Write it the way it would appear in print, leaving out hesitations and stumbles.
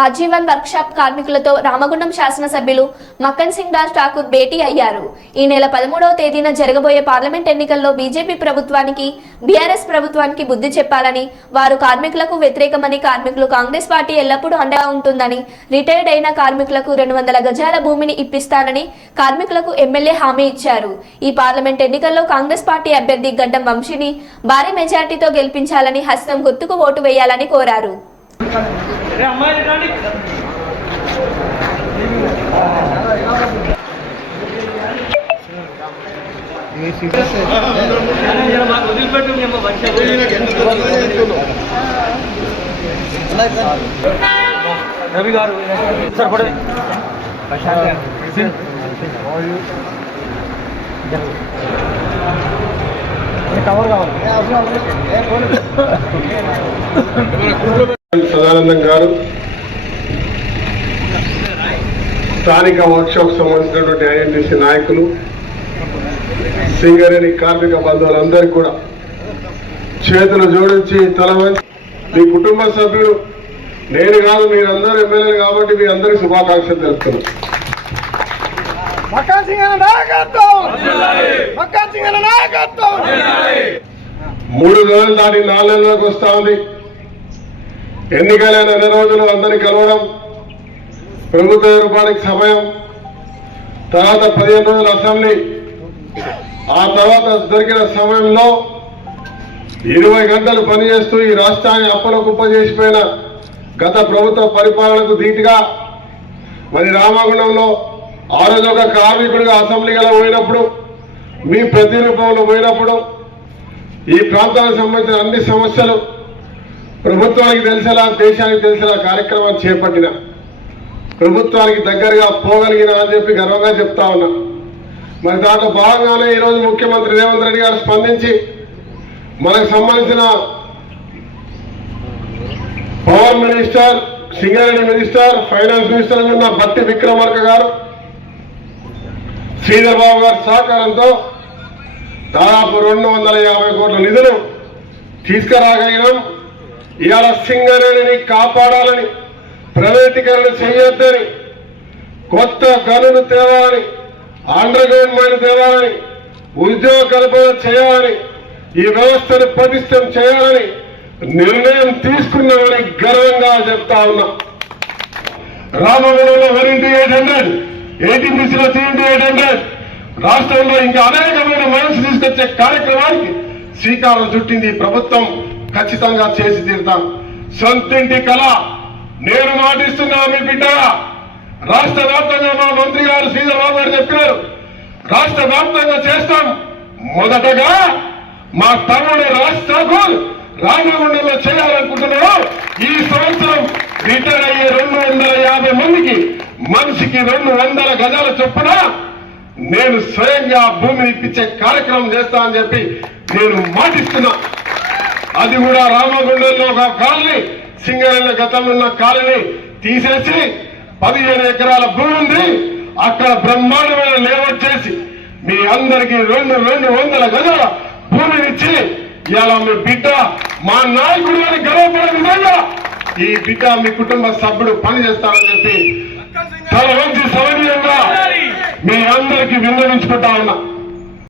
ఆజీవన్ workshop కార్మికులతో రామగుండం శాసనసభ్యులు మక్కన్ సింగ్ రాజ్ ఠాకూర్ భేటీ అయ్యారు. ఈ నెల 13వ తేదీన జరగబోయే పార్లమెంట్ ఎన్నికల్లో బీజేపీ ప్రభుత్వానికి బీఆర్ఎస్ ప్రభుత్వానికి బుద్ధి చెప్పాలని, వారు కార్మికులకు వ్యతిరేకమని, కార్మికులు కాంగ్రెస్ పార్టీ ఎల్లప్పుడూ అండగా ఉంటుందని, రిటైర్డ్ అయిన కార్మికులకు 200 గజాల భూమిని ఇప్పిస్తానని కార్మికులకు ఎమ్మెల్యే హామీ ఇచ్చారు. ఈ పార్లమెంట్ ఎన్నికల్లో కాంగ్రెస్ పార్టీ అభ్యర్థి గడ్డం వంశీని భారీ మెజార్టీతో గెలిపించాలని, హస్తం గుర్తుకు ఓటు వేయాలని కోరారు. రవి గారు సార్ పడే కవర్ కావాలి. సదానందం గారు స్థానిక వర్క్షాప్ సంబంధించినటువంటి ఐఎన్టీసీ నాయకులు, సింగరేణి కార్మిక బంధువులందరికీ కూడా చేతులు జోడించి తల వంచి మీ కుటుంబ సభ్యులు, నేను కాదు మీరందరూ ఎమ్మెల్యేలు కాబట్టి మీ అందరికీ శుభాకాంక్షలు తెలుపుతున్నాను. 3 రోజులు దాటి 4 నెలలకు వస్తా ఉంది. ఎన్నికలైన 2 రోజులు అందరినీ కలవడం, ప్రభుత్వ ఏర్పాటుకి సమయం, తర్వాత 15 రోజుల అసెంబ్లీ, ఆ తర్వాత దొరికిన సమయంలో 20 గంటలు పనిచేస్తూ ఈ రాష్ట్రాన్ని అప్పల కుప్ప చేసిపోయిన గత ప్రభుత్వ పరిపాలనకు ధీటుగా మరి రామగుండంలో ఆ రోజు ఒక కార్మికుడిగా అసెంబ్లీగా పోయినప్పుడు, మీ ప్రతిరూపంలో పోయినప్పుడు ఈ ప్రాంతానికి సంబంధించిన అన్ని సమస్యలు ప్రభుత్వానికి తెలిసేలా, దేశానికి తెలిసేలా కార్యక్రమాన్ని చేపట్టిన, ప్రభుత్వానికి దగ్గరగా పోగలిగిన అని చెప్పి గర్వంగా చెప్తా ఉన్నా. మరి దాంట్లో భాగంగానే ఈరోజు ముఖ్యమంత్రి రేవంత్ రెడ్డి గారు స్పందించి మనకు సంబంధించిన power minister, Singareni minister, finance minister ఉన్న బట్టి విక్రమార్క గారు, శ్రీధర్ బాబు గారి సహకారంతో దాదాపు 250 కోట్ల నిధులు తీసుకురాగలిగినాం. ఇవాళ సింగరేణిని కాపాడాలని, ప్రైవేటీకరణ చేయొద్దని, కొత్త గనులు తేవాలని, అండర్ గ్రౌండ్ మైన్ తేవాలని, ఉద్యోగ కల్పన చేయాలని, ఈ వ్యవస్థను పటిష్టం చేయాలని నిర్ణయం తీసుకున్నామని గర్వంగా చెప్తా ఉన్నా. రామగుండంలో 1:800, ఏటీపీసీలో 3:800, రాష్ట్రంలో ఇంకా అనేకమైన మైన్స్ తీసుకొచ్చే కార్యక్రమానికి శ్రీకారం చుట్టింది ప్రభుత్వం. ఖచ్చితంగా చేసి తీరుతాం. సొంతింటి కళ నేను మాటిస్తున్నా మీ బిడ్డగా. రాష్ట్ర వ్యాప్తంగా మా మంత్రి గారు శ్రీధర్ బాబు గారు చెప్పారు, రాష్ట్ర వ్యాప్తంగా చేస్తాం. మొదటగా మా తమ్ముడు రాజ్ ఠాకూర్ రామగుండంలో చేయాలనుకుంటున్నాం. ఈ సంవత్సరం రిటైర్ అయ్యే 250 మందికి మనిషికి 200 గజాల చొప్పున నేను స్వయంగా భూమిని ఇప్పించే కార్యక్రమం చేస్తా అని చెప్పి నేను మాటిస్తున్నా. అది కూడా రామగుండంలో ఒక కాలనీ, సింగరేణి గతంలో ఉన్న కాలనీ తీసేసి 15 ఎకరాల భూమి ఉంది, అక్కడ బ్రహ్మాండమైన లేఅవుట్ చేసి మీ అందరికీ 200 గజాల భూమినిచ్చి ఇలా మీ బిడ్డ మా నాయకుడు అని గర్వపడే విధంగా ఈ బిడ్డ మీ కుటుంబ సభ్యుడు పనిచేస్తామని చెప్పి తల వంచి సౌర్యంగా మీ అందరికీ విన్నవించుకుంటా ఉన్నా.